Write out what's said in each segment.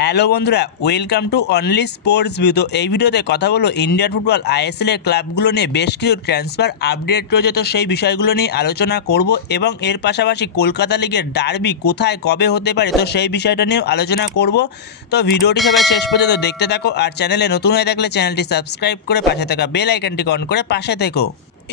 Hello বন্ধুরা, welcome to only sports view. তো এই ভিডিওতে কথা বলবো ইন্ডিয়ান ফুটবল আইএসএল এর ক্লাবগুলো নিয়ে বেশ কিছু ট্রান্সফার আপডেট রয়েছে, তো সেই বিষয়গুলো নিয়ে আলোচনা করব এবং এর পাশাপাশি কলকাতা লিগের ডার্বি কোথায় কবে হতে পারে তো সেই বিষয়টা নিয়েও আলোচনা করব। তো ভিডিওটি সবাই শেষ পর্যন্ত দেখতে থাকো, আর চ্যানেলে নতুন হয়ে থাকলে চ্যানেলটি সাবস্ক্রাইব করে পাশে থাকা বেল আইকনটি অন করে পাশে থেকো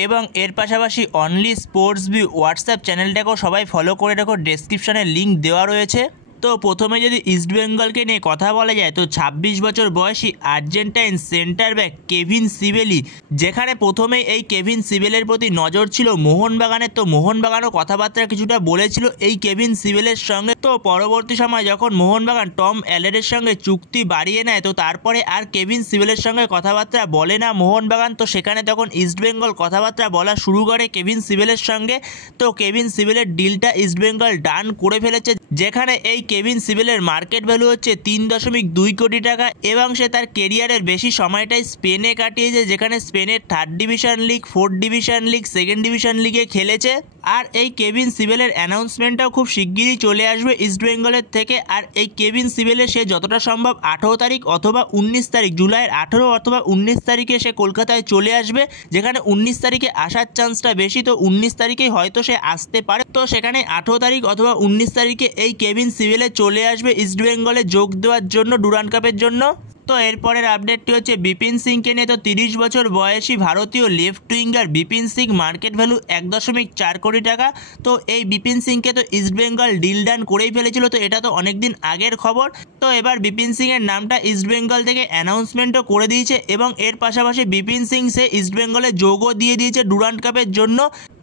এবং এর পাশাপাশি অনলি স্পোর্টস ভিউ হোয়াটসঅ্যাপ চ্যানেলটাকেও সবাই ফলো করে রাখো, ডেসক্রিপশনে লিঙ্ক দেওয়া রয়েছে। তো প্রথমে যদি ইস্টবেঙ্গলকে নিয়ে কথা বলা যায়, তো 26 বছর বয়সী আর্জেন্টাইন সেন্টার ব্যাক কেভিন সিবেলি, যেখানে প্রথমেই এই কেভিন সিবেলের প্রতি নজর ছিল মোহনবাগানের, তো মোহনবাগানও কথাবার্তা কিছুটা বলেছিল এই কেভিন সিবেলের সঙ্গে। তো পরবর্তী সময় যখন মোহনবাগান টম অ্যালেরের সঙ্গে চুক্তি বাড়িয়ে নেয়, তো তারপরে আর কেভিন সিবেলের সঙ্গে কথাবার্তা বলে না মোহনবাগান। তো সেখানে তখন ইস্টবেঙ্গল কথাবার্তা বলা শুরু করে কেভিন সিবেলের সঙ্গে। তো কেভিন সিবেলের ডিলটা ইস্টবেঙ্গল ডান করে ফেলেছে, যেখানে এই কেভিন সিবেলের মার্কেট ভ্যালু হচ্ছে 3.2 কোটি টাকা এবং সে তার কেরিয়ারের বেশি সময়টাই স্পেনে কাটিয়েছে, যেখানে স্পেনের 3rd division league, 4th division league, 2nd division লিগে খেলেছে। আর এই কেভিন সিবেলের অ্যানাউন্সমেন্টটাও খুব শিগগিরই চলে আসবে ইস্টবেঙ্গলের থেকে। আর এই কেভিন সিবেলের সে যতটা সম্ভব 18 তারিখ অথবা 19 তারিখ, জুলাইয়ের 18 অথবা 19 তারিখে সে কলকাতায় চলে আসবে, যেখানে 19 তারিখে আসার চান্সটা বেশি। তো 19 তারিখেই হয়তো সে আসতে পারে, তো সেখানে 18 তারিখ অথবা 19 তারিখে এই কেভিন সিবেলে চলে আসবে ইস্টবেঙ্গলে যোগ দেওয়ার জন্য ডুরান্ড কাপের জন্য। তো এরপরের আপডেটটি হচ্ছে বিপিন সিংকে নিয়ে। তো 30 বছর বয়সী ভারতীয় left winger Bipin Singh, market value 1.4 কোটি টাকা। তো এই বিপিন সিংকে তো ইস্টবেঙ্গল ডিল ডান করেই ফেলেছিল, তো এটা তো অনেক দিন আগের খবর। তো এবার বিপিন সিংয়ের নামটা ইস্টবেঙ্গল থেকে অ্যানাউন্সমেন্টও করে দিয়েছে এবং এর পাশাপাশি বিপিন সিং সে ইস্টবেঙ্গলে যোগও দিয়ে দিয়েছে ডুরান্ড কাপের জন্য।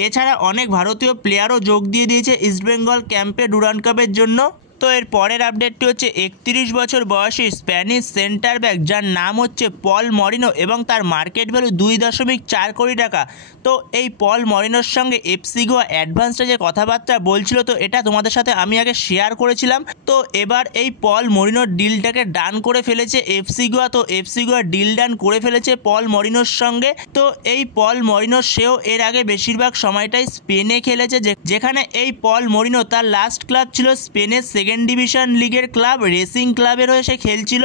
এছাড়া অনেক ভারতীয় প্লেয়ারও যোগ দিয়ে দিয়েছে ইস্টবেঙ্গল ক্যাম্পে ডুরান্ড কাপের জন্য। তো এর পরের আপডেটটি হচ্ছে 31 বছর বয়সী স্প্যানিশ সেন্টার ব্যাক, যার নাম হচ্ছে পল মরিনো এবং তার মার্কেট ভ্যালু 2.4 কোটি টাকা। তো এই পল মরিনোর সঙ্গে এফসি গোয়া অ্যাডভান্সটা যে কথাবার্তা বলছিল, তো এটা তোমাদের সাথে আমি আগে শেয়ার করেছিলাম। তো এবার এই পল মরিনোর ডিলটাকে ডান করে ফেলেছে এফসি গোয়া। তো এফসি গোয়া ডিল ডান করে ফেলেছে পল মরিনোর সঙ্গে। তো এই পল মরিনোর সেও এর আগে বেশিরভাগ সময়টাই স্পেনে খেলেছে, যেখানে এই পল মরিনো তার লাস্ট ক্লাব ছিল স্পেনের 2nd ডিভিশন লিগের ক্লাব রেসিং ক্লাবের হয়ে সে খেলছিল।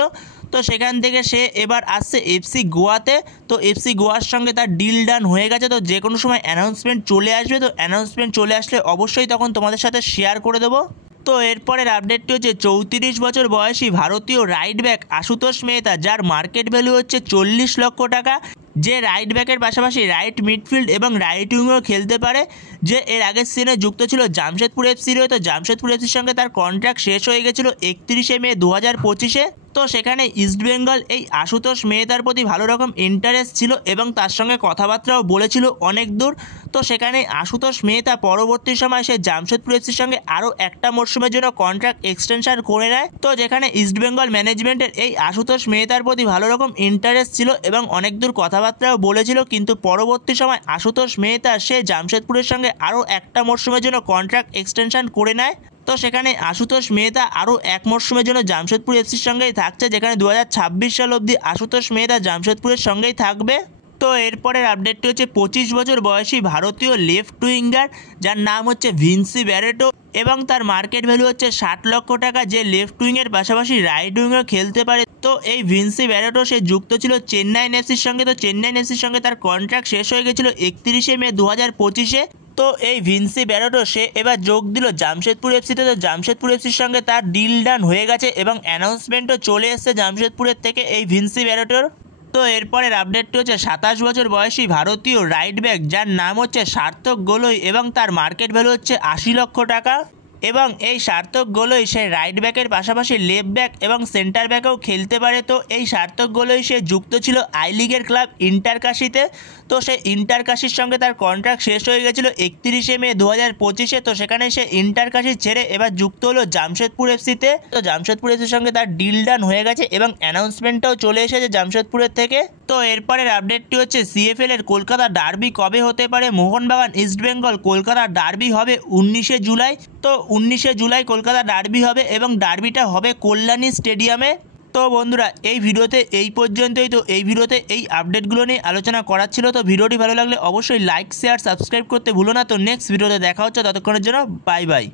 তো সেখান থেকে সে এবার আসছে এফসি গোয়াতে। তো এফসি গোয়ার সঙ্গে তার ডিল ডান হয়ে গেছে, তো যে কোনো সময় অ্যানাউন্সমেন্ট চলে আসবে। তো অ্যানাউন্সমেন্ট চলে আসলে অবশ্যই তখন তোমাদের সাথে শেয়ার করে দেবো। তো এরপরের আপডেটটি হচ্ছে 34 বছর বয়সী ভারতীয় রাইট ব্যাক আশুতোষ মেহতা, যার মার্কেট ভ্যালু হচ্ছে 40 লক্ষ টাকা, যে রাইট ব্যাকের পাশাপাশি রাইট মিডফিল্ড এবং রাইট উইংও খেলতে পারে, যে এর আগের সিজনে যুক্ত ছিল জামশেদপুর এফসির হয়ে। তো জামশেদপুর এফসির সঙ্গে তার কন্ট্রাক্ট শেষ হয়ে গেছিলো 31 মে 2025-এ। তো সেখানে ইস্টবেঙ্গল এই আশুতোষ মেহতার প্রতি ভালো রকম ইন্টারেস্ট ছিল এবং তার সঙ্গে কথাবার্তাও বলেছিল অনেক দূর। তো সেখানে আশুতোষ মেহতা পরবর্তী সময় সে জামশেদপুর এফসির সঙ্গে আরও একটা মরশুমের জন্য কন্ট্রাক্ট এক্সটেনশন করে নেয়। তো যেখানে ইস্টবেঙ্গল ম্যানেজমেন্টের এই আশুতোষ মেহতার প্রতি ভালো রকম ইন্টারেস্ট ছিল এবং অনেক দূর কথাবার্তাও বলেছিল, কিন্তু পরবর্তী সময় আশুতোষ মেহতা সে জামশেদপুরের সঙ্গে আরও একটা মরশুমের জন্য কন্ট্রাক্ট এক্সটেনশন করে নেয়। তো সেখানে আশুতোষ মেহতা আরও এক মরশুমের জন্য জামশেদপুর এফসির সঙ্গেই থাকছে, যেখানে 2026 সাল অবধি আশুতোষ মেহতা জামশেদপুরের সঙ্গেই থাকবে। তো এরপরের আপডেটটি হচ্ছে 25 বছর বয়সী ভারতীয় লেফট উইঙ্গার, যার নাম হচ্ছে ভিনসি ব্যারেটো এবং তার মার্কেট ভ্যালু হচ্ছে 60 লক্ষ টাকা, যে লেফট উইংয়ের পাশাপাশি রাইট উইংও খেলতে পারে। তো এই ভিনসি ব্যারেটো সে যুক্ত ছিল চেন্নাইন এফসির সঙ্গে। তো চেন্নাইন এফসির সঙ্গে তার কন্ট্রাক্ট শেষ হয়ে গেছিলো 31 মে 2025-এ। তো এই ভিনসি ব্যারেটো সে এবার যোগ দিল জামশেদপুর এফসিতে। তো জামশেদপুর এফসির সঙ্গে তার ডিল ডান হয়ে গেছে এবং অ্যানাউন্সমেন্টও চলে এসেছে জামশেদপুরের থেকে এই ভিনসি ব্যারেটোর। তো এরপরের আপডেটটি হচ্ছে 27 বছর বয়সী ভারতীয় রাইট ব্যাক, যার নাম হচ্ছে সার্থক গোলই এবং তার মার্কেট ভ্যালু হচ্ছে 80 লক্ষ টাকা। এবং এই সার্থক গোলই সে রাইট ব্যাকের পাশাপাশি লেফট ব্যাক এবং সেন্টার ব্যাকেও খেলতে পারে। তো এই সার্থক গোলই সে যুক্ত ছিল আই লিগের ক্লাব ইন্টারকাশিতে। তো সে ইন্টারকাশির সঙ্গে তার কন্ট্রাক্ট শেষ হয়ে গেছিলো 31 মে 2025-এ। তো সেখানে সে ইন্টারকাশি ছেড়ে এবার যুক্ত হলো জামশেদপুর এফসিতে। তো জামশেদপুর এফসির সঙ্গে তার ডিল ডান হয়ে গেছে এবং অ্যানাউন্সমেন্টটাও চলে এসেছে জামশেদপুরের থেকে। তো এরপরের আপডেটটি হচ্ছে সিএফএল এর কলকাতা ডার্বি কবে হতে পারে। মোহনবাগান ইস্টবেঙ্গল কলকাতা ডার্বি হবে 19 জুলাই। তো 19 জুলাই কলকাতা ডার্বি হবে এবং ডার্বিটা হবে কল্যাণী স্টেডিয়ামে। তো বন্ধুরা এই ভিডিওতে এই পর্যন্তই। তো এই ভিডিওতে এই আপডেটগুলো নিয়ে আলোচনা করার ছিল। তো ভিডিওটি ভালো লাগলে অবশ্যই লাইক শেয়ার সাবস্ক্রাইব করতে ভুলো না। তো নেক্সট ভিডিওতে দেখা হচ্ছে, ততক্ষণের জন্য বাই বাই।